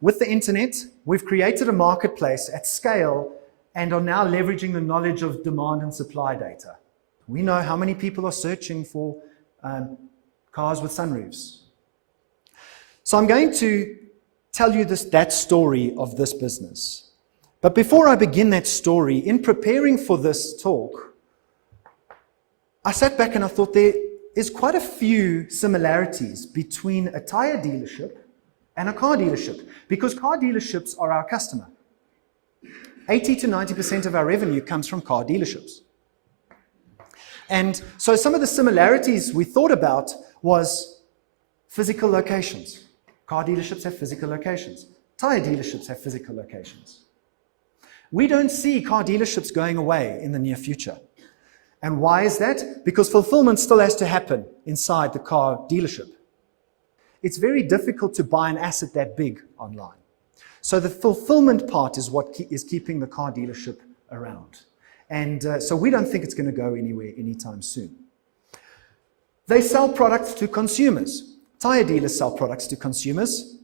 with the internet, we've created a marketplace at scale and are now leveraging the knowledge of demand and supply data. We know how many people are searching for cars with sunroofs. So I'm going to tell you that story of this business. But before I begin that story, in preparing for this talk, I sat back and I thought there is quite a few similarities between a tire dealership and a car dealership, because car dealerships are our customer. 80 to 90% of our revenue comes from car dealerships. And so some of the similarities we thought about was physical locations. Car dealerships have physical locations. Tire dealerships have physical locations. We don't see car dealerships going away in the near future. And why is that? Because fulfillment still has to happen inside the car dealership. It's very difficult to buy an asset that big online. So the fulfillment part is what is keeping the car dealership around. And so we don't think it's going to go anywhere anytime soon. They sell products to consumers. Tire dealers sell products to consumers.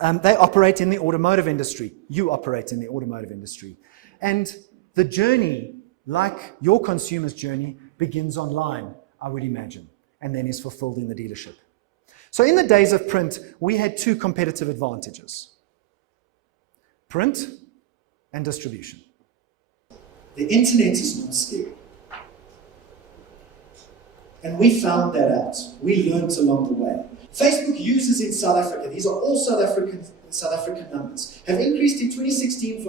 They operate in the automotive industry. You operate in the automotive industry. And the journey, like your consumer's journey, begins online, I would imagine, and then is fulfilled in the dealership. So in the days of print, we had two competitive advantages: print and distribution. The internet is not scary. And we found that out. We learned along the way. Facebook users in South Africa, these are all South African numbers, have increased in 2016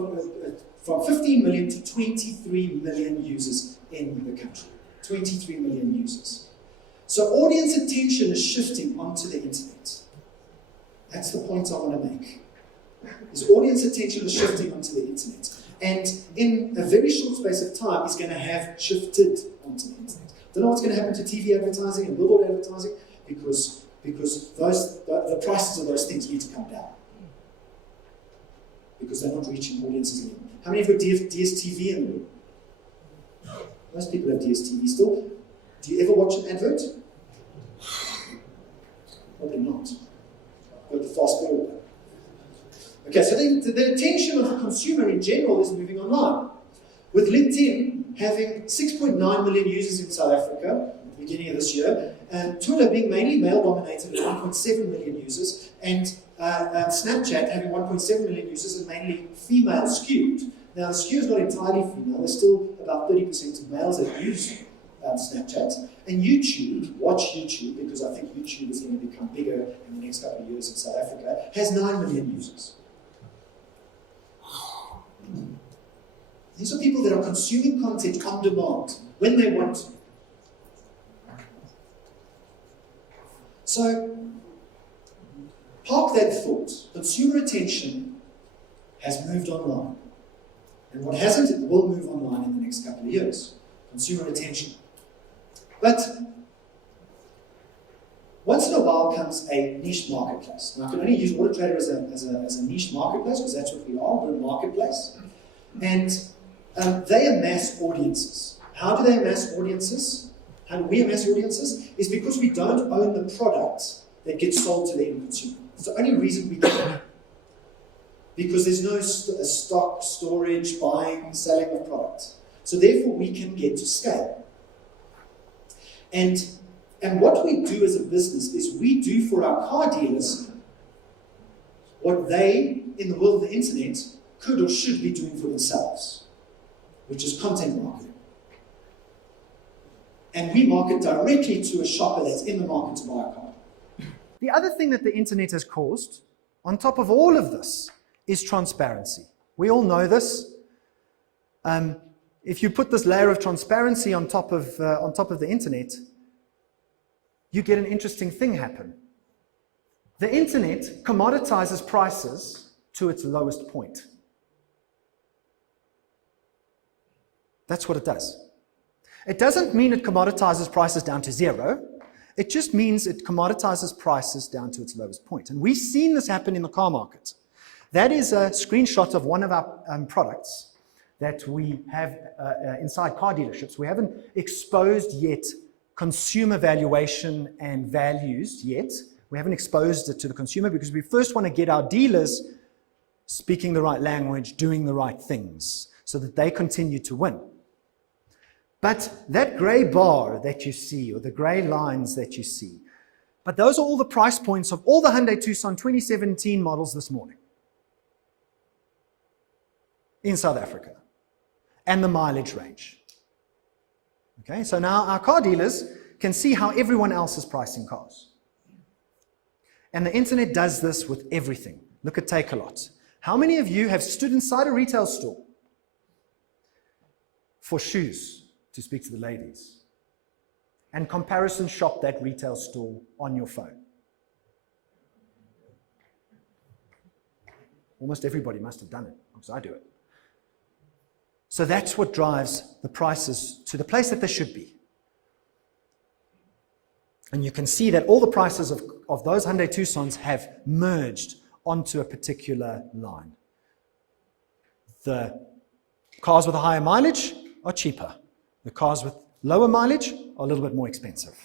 from 15 million to 23 million users in the country. 23 million users. So audience attention is shifting onto the internet. That's the point I want to make. Is audience attention is shifting onto the internet. And in a very short space of time, it's going to have shifted onto the internet. Don't know what's going to happen to TV advertising and billboard advertising, because the prices of those things need to come down. Because they're not reaching audiences anymore. How many of you have DSTV in the room? Most people have DSTV still. Do you ever watch an advert? Probably not. Go to fast forward. Okay, so the attention of the consumer in general is moving online. With LinkedIn having 6.9 million users in South Africa at the beginning of this year, and Twitter being mainly male-dominated with 1.7 million users, and Snapchat having 1.7 million users and mainly female-skewed. Now, the skew is not entirely female. There's still about 30% of males that use Snapchat. And YouTube, watch YouTube, because I think YouTube is going to become bigger in the next couple of years in South Africa, has 9 million users. These are people that are consuming content on demand, when they want to. So, park that thought. Consumer attention has moved online. And what hasn't, it will move online in the next couple of years. Consumer attention. But once in a while comes a niche marketplace. Now, I can only use AutoTrader as a niche marketplace, because that's what we are. We're a marketplace. And they amass audiences. How do they amass audiences? How do we amass audiences? Is because we don't own the product that gets sold to the end consumer. It's the only reason we do it. Because there's no stock, storage, buying, selling of product. So therefore we can get to scale. And what we do as a business is we do for our car dealers what they, in the world of the internet, could or should be doing for themselves, which is content marketing. And we market directly to a shopper that's in the market to buy a car. The other thing that the internet has caused, on top of all of this, is transparency. We all know this. If you put this layer of transparency on top of the internet, you get an interesting thing happen. The internet commoditizes prices to its lowest point. That's what it does. It doesn't mean it commoditizes prices down to zero. It just means it commoditizes prices down to its lowest point. And we've seen this happen in the car market. That is a screenshot of one of our products that we have inside car dealerships. We haven't exposed yet consumer valuation and values yet. We haven't exposed it to the consumer because we first want to get our dealers speaking the right language, doing the right things, so that they continue to win. But that gray bar that you see, or the gray lines that you see, but those are all the price points of all the Hyundai Tucson 2017 models this morning in South Africa, and the mileage range. Okay, so now our car dealers can see how everyone else is pricing cars. And the internet does this with everything. Look at Take-A-Lot. How many of you have stood inside a retail store for shoes, to speak to the ladies, and comparison shop that retail store on your phone? Almost everybody must have done it, because I do it. So that's what drives the prices to the place that they should be. And you can see that all the prices of those Hyundai Tucsons have merged onto a particular line. The cars with a higher mileage are cheaper. The cars with lower mileage are a little bit more expensive.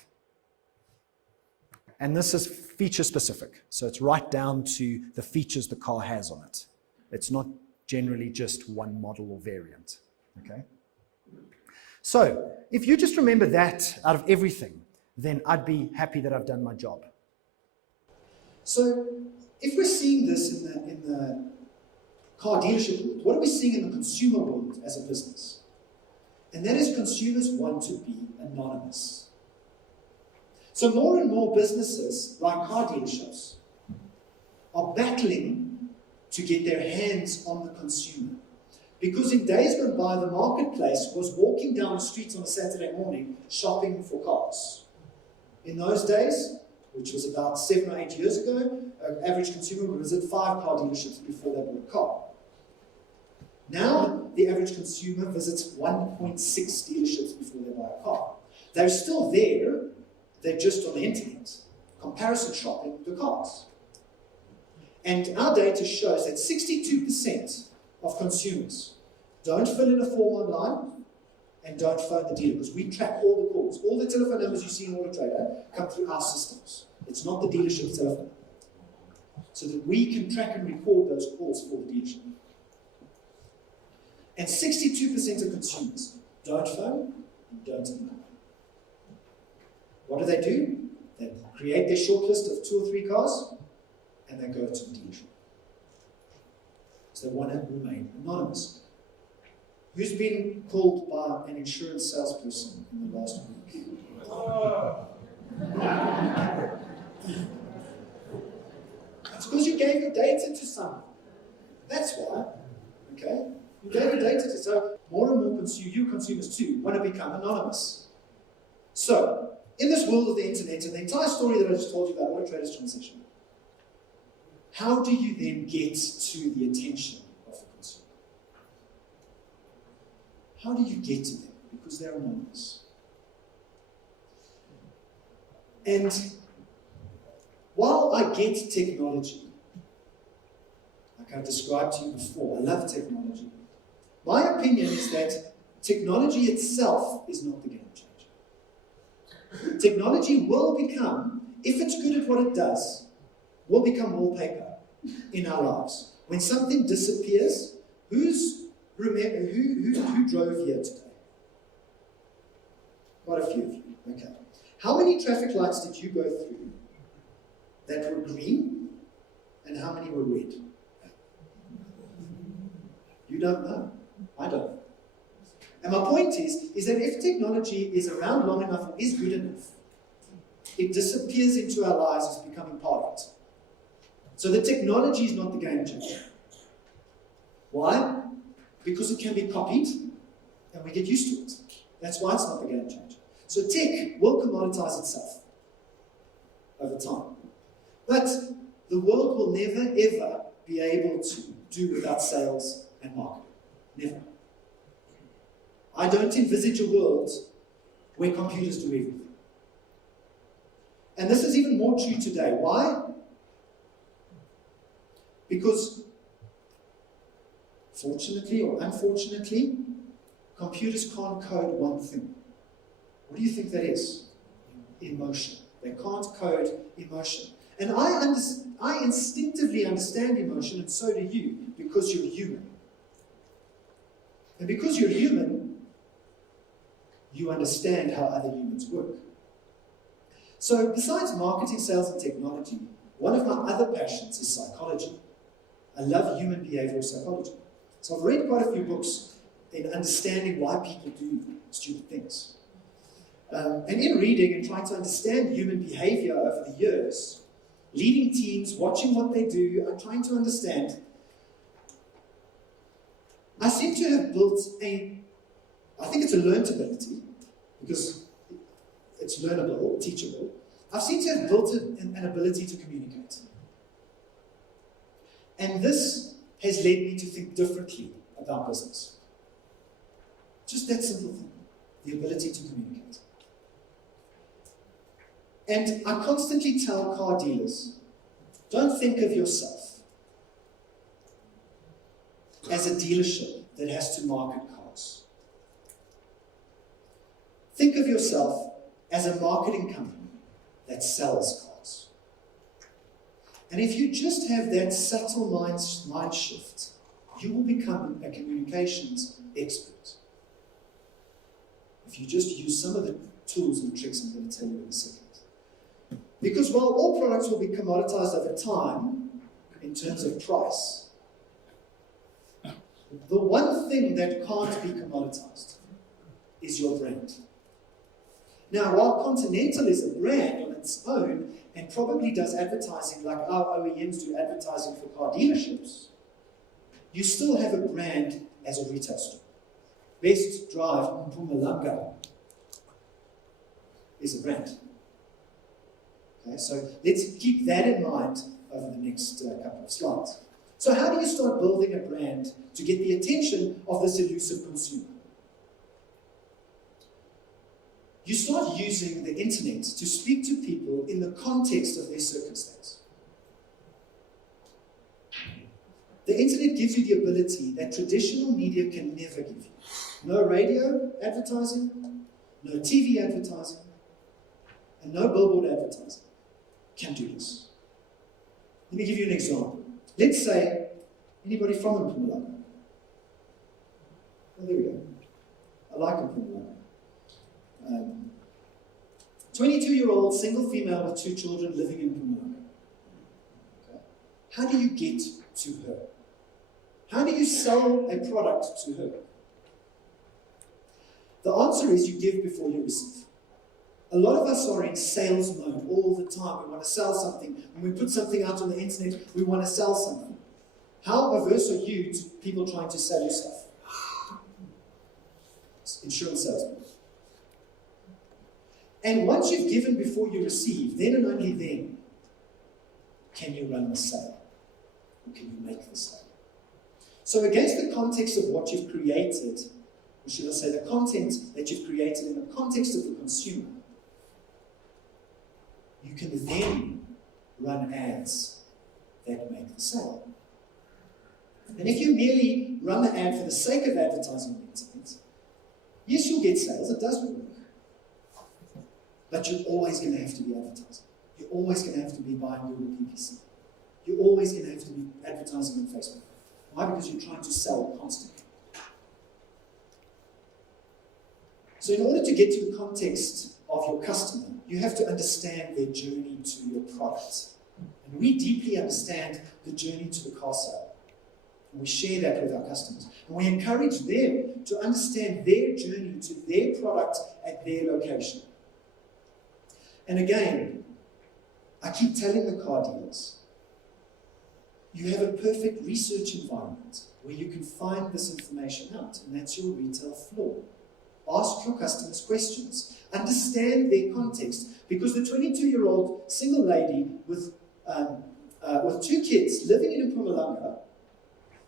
And this is feature specific. So it's right down to the features the car has on it. It's not generally just one model or variant. Okay? So if you just remember that out of everything, then I'd be happy that I've done my job. So if we're seeing this in the car dealership world, what are we seeing in the consumer world as a business? And that is, consumers want to be anonymous. So more and more businesses, like car dealerships, are battling to get their hands on the consumer. Because in days gone by, the marketplace was walking down the streets on a Saturday morning shopping for cars. In those days, which was about 7 or 8 years ago, an average consumer would visit 5 car dealerships before they bought a car. Now, the average consumer visits 1.6 dealerships before they buy a car. They're still there, they're just on the internet, comparison shopping the cars. And our data shows that 62% of consumers don't fill in a form online and don't phone the dealer, because we track all the calls. All the telephone numbers you see in AutoTrader come through our systems. It's not the dealership's telephone. So that we can track and record those calls for the dealership. And 62% of consumers don't phone and don't email. What do? They create their shortlist of 2 or 3 cars and they go to the dealership. So they want to remain anonymous. Who's been called by an insurance salesperson in the last week? It's because you gave your data to someone. That's why. Okay? You gave your data to, so more and more consumers too want to become anonymous. So, in this world of the internet and the entire story that I just told you about AutoTrader's transition, how do you then get to the attention of the consumer? How do you get to them? Because they're anonymous. And while I get technology, like I've described to you before, I love technology, my opinion is that technology itself is not the game changer. Technology will become, if it's good at what it does, will become wallpaper in our lives. When something disappears, who drove here today? Quite a few of you. Okay. How many traffic lights did you go through that were green, and how many were red? You don't know. I don't know. And my point is that if technology is around long enough and is good enough, it disappears into our lives as becoming part of it. So the technology is not the game changer. Why? Because it can be copied and we get used to it. That's why it's not the game changer. So tech will commoditize itself over time. But the world will never ever be able to do without sales and marketing. Never. I don't envisage a world where computers do everything. And this is even more true today. Why? Because, fortunately or unfortunately, computers can't code one thing. What do you think that is? Emotion. They can't code emotion. And I instinctively understand emotion, and so do you, because you're human. And because you're human, you understand how other humans work. So besides marketing, sales, and technology, one of my other passions is psychology. I love human behavioral psychology. So I've read quite a few books in understanding why people do stupid things. And in reading and trying to understand human behavior over the years, leading teams, watching what they do, and trying to understand, I seem to have built I think it's a learned ability, because it's learnable, teachable. I seem to have built an ability to communicate. And this has led me to think differently about business. Just that simple thing, the ability to communicate. And I constantly tell car dealers, don't think of yourself as a dealership that has to market cars. Think of yourself as a marketing company that sells cars. And if you just have that subtle mind shift, you will become a communications expert. If you just use some of the tools and tricks I'm going to tell you in a second. Because while all products will be commoditized over time, in terms of price, the one thing that can't be commoditized is your brand. Now, while Continental is a brand on its own and probably does advertising like our OEMs do advertising for car dealerships, you still have a brand as a retail store. Best Drive Mpumalanga is a brand. Okay, so let's keep that in mind over the next couple of slides. So how do you start building a brand to get the attention of this elusive consumer? You start using the internet to speak to people in the context of their circumstance. The internet gives you the ability that traditional media can never give you. No radio advertising, no TV advertising, and no billboard advertising can do this. Let me give you an example. Let's say, anybody from Mpumalanga? Oh, there we go. I like Mpumalanga. 22-year-old single female with 2 children living in Mpumalanga. Okay. How do you get to her? How do you sell a product to her? The answer is you give before you receive. A lot of us are in sales mode all the time. We want to sell something. When we put something out on the internet, we want to sell something. How averse are you to people trying to sell you stuff? Insurance salesmen. And once you've given before you receive, then and only then can you run the sale, or can you make the sale. So against the context of what you've created, or should I say the content that you've created in the context of the consumer, you can then run ads that make the sale. And if you merely run the ad for the sake of advertising on the internet, yes, you'll get sales, it does work. But you're always going to have to be advertising. You're always going to have to be buying Google PPC. You're always going to have to be advertising on Facebook. Why? Because you're trying to sell constantly. So in order to get to the context of your customer, you have to understand their journey to your product. And we deeply understand the journey to the car sale. And we share that with our customers. And we encourage them to understand their journey to their product at their location. And again, I keep telling the car dealers, you have a perfect research environment where you can find this information out, and that's your retail floor. Ask your customers questions. Understand their context. Because the 22-year-old single lady with 2 kids living in Mpumalanga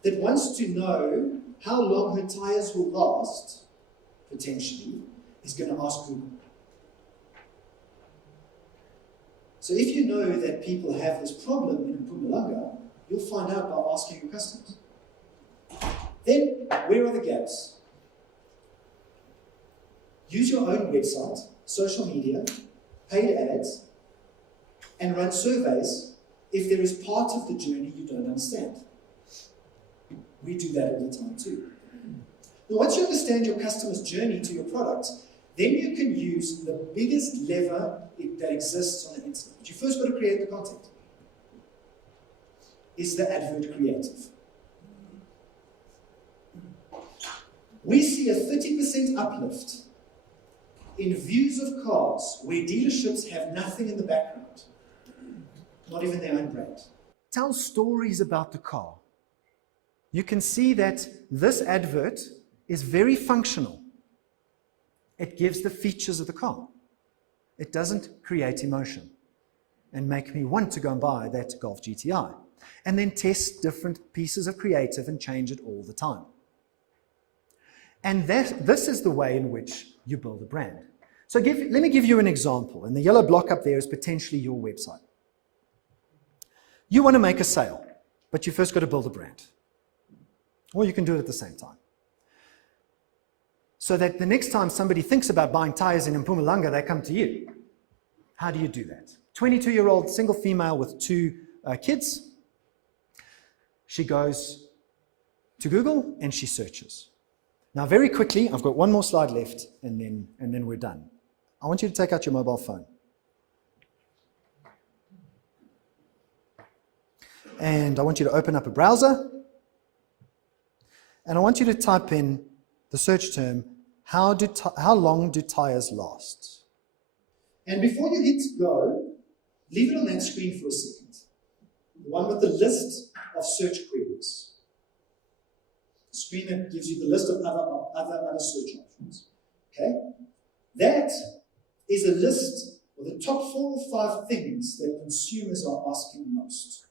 that wants to know how long her tyres will last, potentially, is going to ask Google. So if you know that people have this problem in Mpumalanga, you'll find out by asking your customers. Then, where are the gaps? Use your own website, social media, paid ads, and run surveys if there is part of the journey you don't understand. We do that all the time too. Now, once you understand your customer's journey to your product, then you can use the biggest lever that exists on the internet. But you first got to create the content. Is the advert creative? We see a 30% uplift in views of cars where dealerships have nothing in the background, not even their own brand. Tell stories about the car. You can see that this advert is very functional. It gives the features of the car. It doesn't create emotion and make me want to go and buy that Golf GTI and then test different pieces of creative and change it all the time. And this is the way in which you build a brand. So let me give you an example. And the yellow block up there is potentially your website. You want to make a sale, but you first got to build a brand. Or you can do it at the same time. So that the next time somebody thinks about buying tires in Mpumalanga, they come to you. How do you do that? 22-year-old single female with 2 kids. She goes to Google and she searches. Now, very quickly, I've got one more slide left, and then we're done. I want you to take out your mobile phone. And I want you to open up a browser. And I want you to type in the search term, how long do tires last? And before you hit go, leave it on that screen for a second. The one with the list of search queries. The screen that gives you the list of other search options. Okay? That is a list of the top 4 or 5 things that consumers are asking most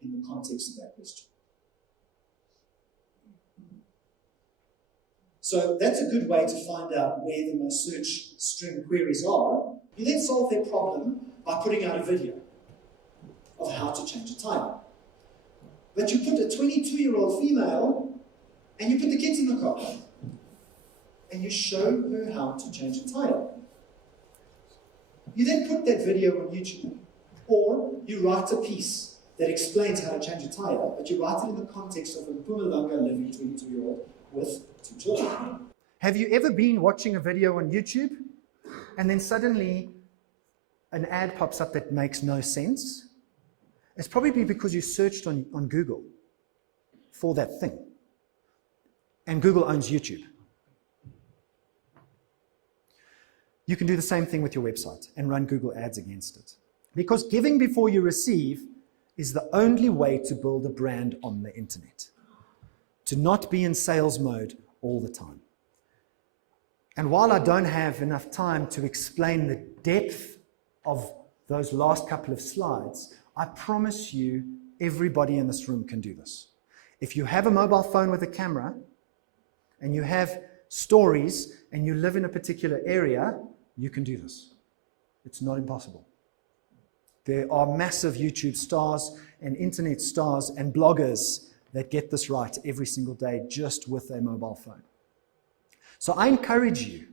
in the context of that question. So that's a good way to find out where the most search string queries are. You then solve their problem by putting out a video of how to change a tire. But you put a 22-year-old female and you put the kids in the car and you show her how to change a tire. You then put that video on YouTube, or you write a piece that explains how to change a tire, but you write it in the context of a Mpumalanga living 22-year-old with 2 children. Have you ever been watching a video on YouTube and then suddenly an ad pops up that makes no sense? It's probably because you searched on Google for that thing. And Google owns YouTube. You can do the same thing with your website and run Google ads against it. Because giving before you receive is the only way to build a brand on the internet. To not be in sales mode all the time. And while I don't have enough time to explain the depth of those last couple of slides, I promise you everybody in this room can do this. If you have a mobile phone with a camera, and you have stories, and you live in a particular area, you can do this. It's not impossible. There are massive YouTube stars and internet stars and bloggers that get this right every single day just with a mobile phone. So I encourage you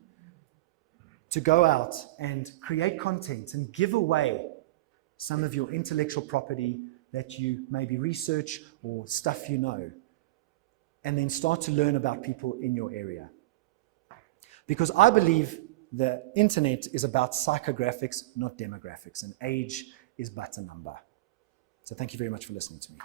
to go out and create content and give away some of your intellectual property that you maybe research or stuff you know, and then start to learn about people in your area. Because I believe the internet is about psychographics, not demographics, and age is but a number. So thank you very much for listening to me.